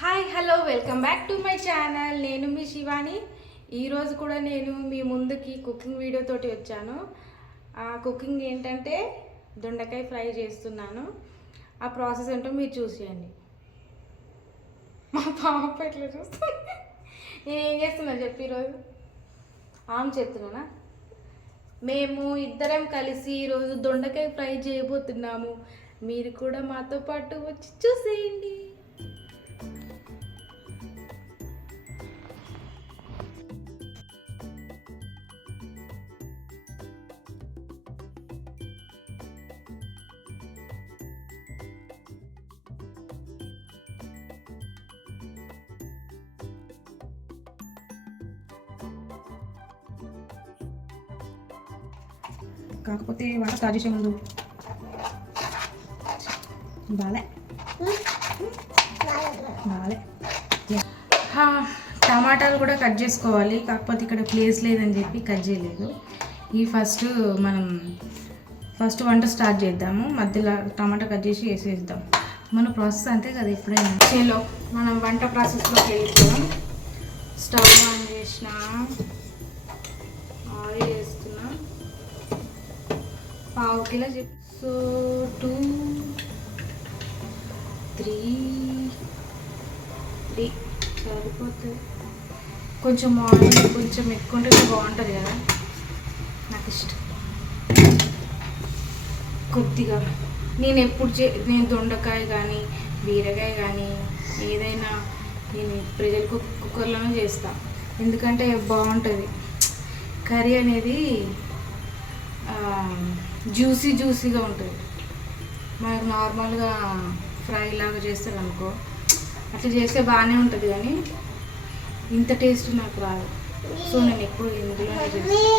Hi hello welcome back to my channel. నేను మీ శివాని. ఈరోజు కూడా నేను మీ ముందుకి కుకింగ్ వీడియో తోటి వచ్చాను. ఆ కుకింగ్ ఏంటంటే దొండకాయ ఫ్రై చేస్తున్నాను. ఆ ప్రాసెస్ ఏంటో మీరు చూసేయండి. మా పాప ఎట్లా చూస్తుంది. నేను ఏం చేస్తున్నా చెప్పి ఈరోజు ఆమె చెప్తున్నానా. మేము ఇద్దరం కలిసి ఈరోజు దొండకాయ ఫ్రై చేయబోతున్నాము. మీరు కూడా మాతో పాటు వచ్చి చూసేయండి. కాకపోతే వంట స్టార్ట్ చేసే ముందు బాలే టమాటాలు కూడా కట్ చేసుకోవాలి. కాకపోతే ఇక్కడ ప్లేస్ లేదని చెప్పి కట్ చేయలేదు. మనం ఫస్ట్ వంట స్టార్ట్ చేద్దాము. మధ్యలో టమాటా కట్ చేసి వేసేద్దాం. మన ప్రాసెస్ అంతే కదా ఎప్పుడైనా. చేలో మనం వంట ప్రాసెస్లోకి వెళ్ళిపోదాం. స్టవ్ ఆన్ చేసిన, ఆయిల్ వేస్తున్నా. పావు కిలో సో 2 3 సరిపోతుంది. కొంచెం ఆయిల్ కొంచెం ఎక్కువ ఉంటే బాగుంటుంది కదా, నాకు ఇష్టం. కొద్దిగా నేను దొండకాయ కానీ బీరకాయ కానీ ఏదైనా నేను ప్రెషర్ కుక్కర్లోనే చేస్తాను. ఎందుకంటే బాగుంటుంది కర్రీ అనేది. జ్యూసీగా ఉంటుంది. మనకు నార్మల్గా ఫ్రై లాగా చేస్తారు అనుకో, అట్లా చేస్తే బాగానే ఉంటుంది కానీ ఇంత టేస్ట్ నాకు రాదు. సో నేను ఎప్పుడు ఇందులోనే చేస్తాను.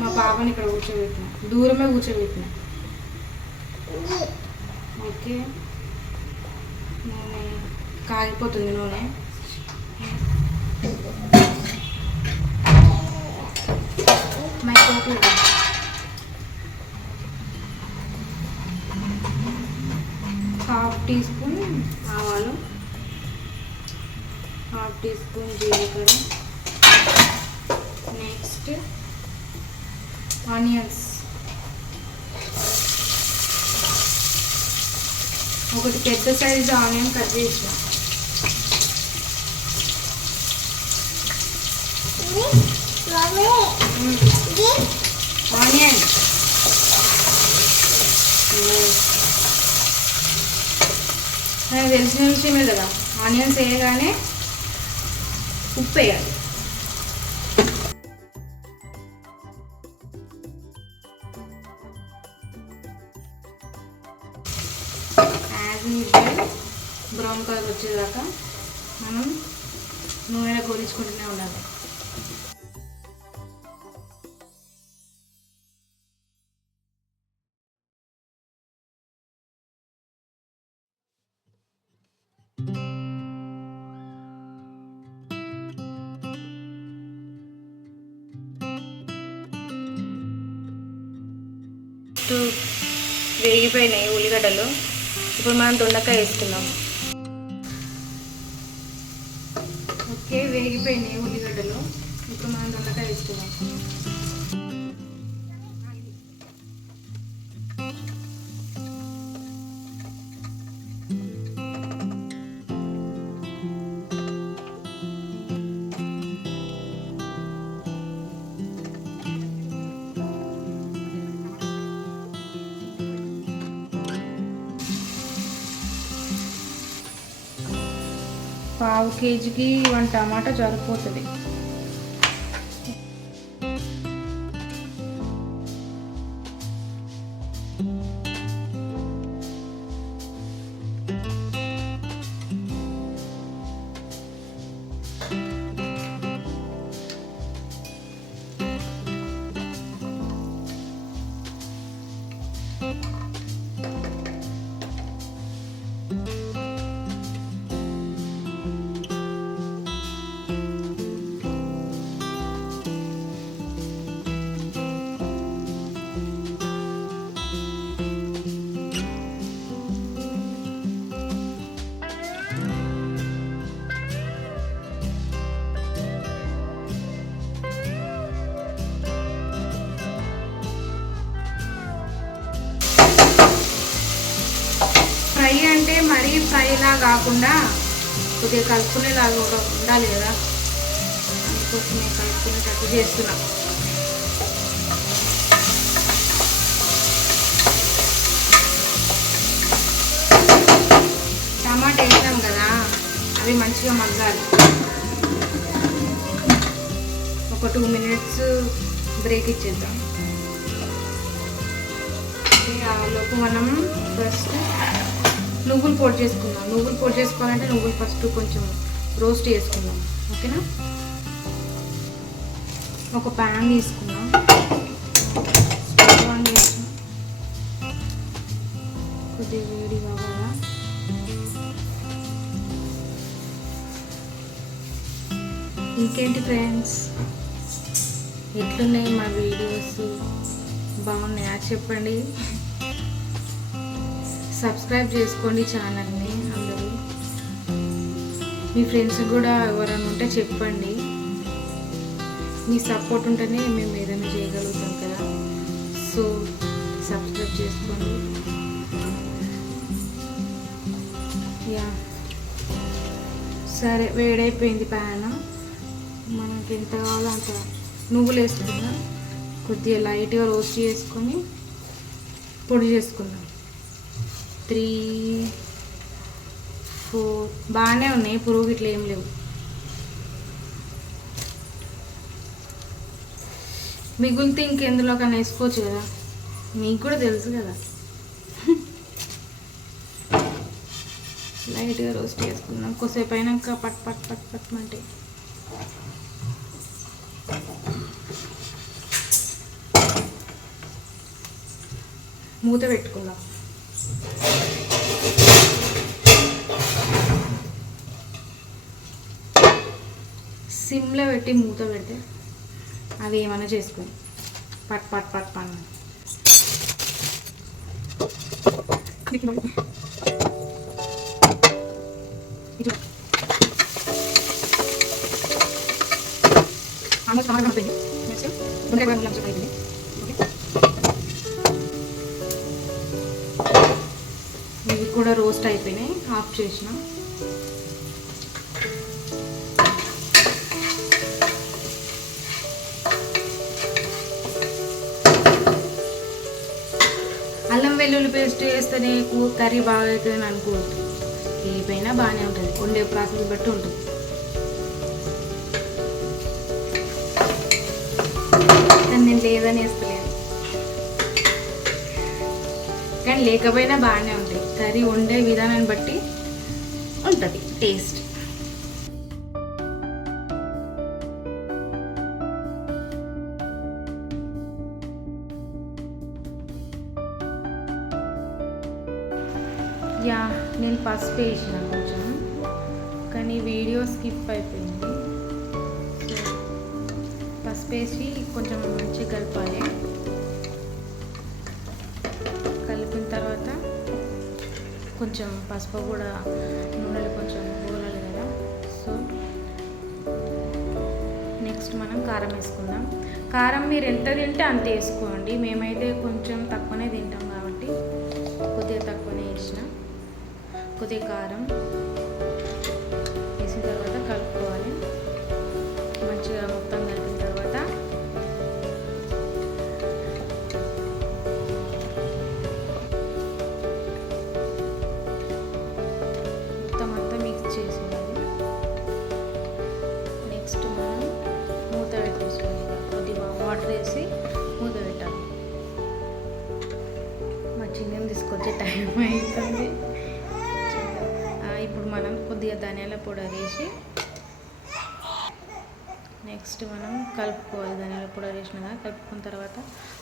మా పాపని ఇక్కడ కూర్చోబెట్టిన, దూరమే కూర్చోబెట్టిన. ఓకే, నూనె కాగిపోతుంది. నూనె మైక్రోవేవ్ 1/2 టీ స్పూన్ ఆవాలు, 1/2 టీ స్పూన్ జీలకర్ర, నెక్స్ట్ ఆనియన్స్. ఒకటి పెద్ద సైజు ఆనియన్ కట్ చేసిన. ఆనియన్ నాకు తెలిసిన విషయమే కదా. ఆనియన్స్ వేయగానే ఉప్పు వేయాలి. యాజ్ యూజువల్ బ్రౌన్ కలర్ వచ్చేదాకా మనం నూనెలో గోలించుకుంటూనే ఉండాలి. వేగిపోయినాయి ఉల్లిగడ్డలు. ఇప్పుడు మనం దొండకాయ వేసుకున్నాం. ఓకే, వేగిపోయినాయి ఉల్లిగడ్డలు. ఇప్పుడు మనం దొండకాయ వేసుకున్నాం. పావు కేజీకి 1 టమాటా సరిపోతుంది. మరీ ఫ్రైలా కాకుండా కొద్దిగా కలుపుకునేలాగా కూడా ఉండాలి కదా, అందుకోసమే కలుపుకునేటట్టు చేస్తున్నా. టమాటా వేసాం కదా, అవి మంచిగా మగ్గాలి. ఒక 2 minutes బ్రేక్ ఇచ్చేద్దాం. ఆ లోపు మనం ఫస్ట్ నువ్వులు పొడి చేసుకుందాం. నువ్వులు పొడి చేసుకోవాలంటే నువ్వులు ఫస్ట్ కొంచెం రోస్ట్ చేసుకుందాం, ఓకేనా. ఒక ప్యాన్ తీసుకుందాం, స్టవ్ ఆన్ చేసి కొద్దిగా వేడి కావాలా. ఇంకేంటి ఫ్రెండ్స్, ఎట్లున్నాయి మా వీడియోస్? బాగున్నాయా చెప్పండి. సబ్స్క్రైబ్ చేసుకోండి ఛానల్ని అందరూ. మీ ఫ్రెండ్స్ కూడా ఎవరైనా ఉంటే చెప్పండి. మీ సపోర్ట్ ఉంటేనే మేము ఏదైనా చేయగలుగుతాం కదా. సో సబ్స్క్రైబ్ చేసుకోండి. యా సరే, వేడైపోయింది ప్యాన్. మనకి ఎంత కావాలో అంత నువ్వులు వేసుకుందాం. కొద్దిగా లైట్గా రోస్ట్ చేసుకొని పొడి చేసుకుందాం. 3, 4 బాగానే ఉన్నాయి, పురుగు ఇట్లా ఏం లేవు. మిగిలితే ఇంకెందులో కన్నా వేసుకోవచ్చు కదా, మీకు కూడా తెలుసు కదా. లైట్గా రోస్ట్ చేసుకుందాం. కొద్దిసేపు అయినాక పట్ పట్ పట్ పట్టమంటే మూత పెట్టుకుందాం. సిమ్లో పెట్టి మూత పెడితే అవి ఏమైనా చేసుకుని పట్ పట్ పట్ పన్ను. ఇవి కూడా రోస్ట్ అయిపోయినాయి, ఆఫ్ చేసిన. అల్లం వెల్లుల్లి పేస్ట్ వేస్తేనే కర్రీ బాగా అవుతుందని అనుకోవద్దు. ఏపైనా బాగానే ఉంటుంది, వండే ప్రాసెస్ బట్టి ఉంటుంది. కానీ నేను లేదని వేస్తలేను, కానీ లేకపోయినా బాగానే ఉంటుంది. కర్రీ వండే విధానాన్ని బట్టి ఉంటుంది టేస్ట్. యా నేను పసుపు వేసిన కొంచెం, కానీ వీడియో స్కిప్ అయిపోయింది. సో పసుపు వేసి కొంచెం మంచిగా కలపాలి. కలిపిన తర్వాత కొంచెం పసుపు కూడా నూనెలు కొంచెం గోలాలి కదా. సో నెక్స్ట్ మనం కారం వేసుకుందాం. కారం మీరు ఎంత తింటే అంత వేసుకోండి. మేమైతే కొంచెం తక్కువనే తింటాం కాబట్టి కొద్దిగా తక్కువనే వేసిన. కొద్దిగా కారం వేసిన తర్వాత కలుపుకోవాలి. మంచిగా మొత్తం కలిపిన తర్వాత మొత్తం అంతా మిక్స్ చేసేయాలి. నెక్స్ట్ మనం మూత పెట్టేసుకోవాలి. కొద్దిగా వాటర్ వేసి మూత పెట్టాలి. మా చిన్న తీసుకొచ్చే టైం అవుతుంది. ఇప్పుడు మనం కొద్దిగా ధనియాల పొడి వేసి నెక్స్ట్ మనం కలుపుకోవాలి. ధనియాల పొడి వేసినాక కలుపుకున్న తర్వాత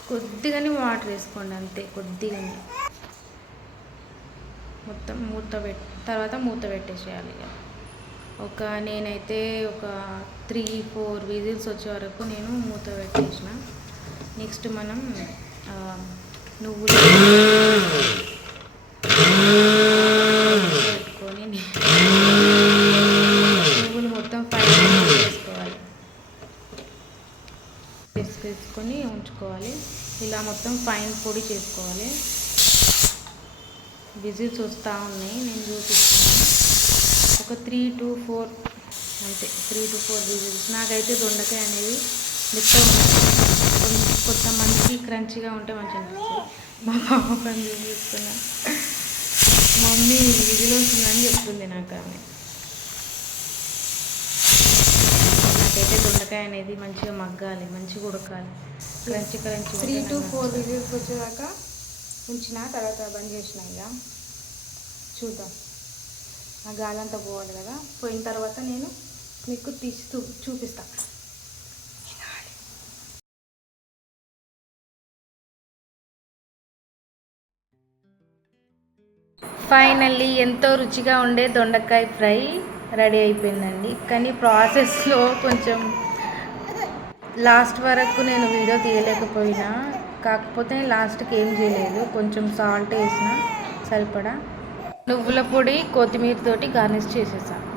కొద్దిగానే వాటర్ వేసుకోండి, అంతే కొద్దిగానే. మొత్తం తర్వాత మూత పెట్టేసేయాలి. నేనైతే ఒక 3-4 విజిల్స్ వచ్చే వరకు నేను మూత పెట్టేసిన. నెక్స్ట్ మనం నువ్వులు మొత్తం వేసుకొని ఉంచుకోవాలి. ఇలా మొత్తం ఫైన్ పొడి చేసుకోవాలి. విజిల్స్ వస్తూ ఉన్నాయి. నేను చూపిస్తాను. ఒక 3 to 4 అంతే, 3 to 4 విజిల్స్. నాకైతే దొండకాయ అనేది మెత్తగా ఉంటుంది. కొంతమందికి క్రంచిగా ఉంటే మంచిగా అనిపిస్తుంది. మా పాప పని చూపిస్తున్నా, మమ్మీ విజిల్ వస్తుందని చెప్తుంది నాకు. ఆమె నాకైతే దొండకాయ అనేది మంచిగా మగ్గాలి, మంచిగా ఉడకాలి, క్రంచి 3 to 4 విజిల్స్ వచ్చేదాకా ఉంచిన తర్వాత బంద్ చేసిన. ఇక చూద్దాం, ఆ గాలంతా పోవాలి కదా. పోయిన తర్వాత నేను మీకు తీసి చూపిస్తాను. ఫైనల్లీ ఎంతో రుచిగా ఉండే దొండకాయ ఫ్రై రెడీ అయిపోయిందండి. కానీ ప్రాసెస్లో కొంచెం లాస్ట్ వరకు నేను వీడియో తీయలేకపోయినా, కాకపోతే లాస్ట్కి ఏం చేయలేదు, కొంచెం సాల్ట్ వేసిన సరిపడా, నువ్వుల పొడి, కొత్తిమీర తోటి గార్నిష్ చేసేసాను.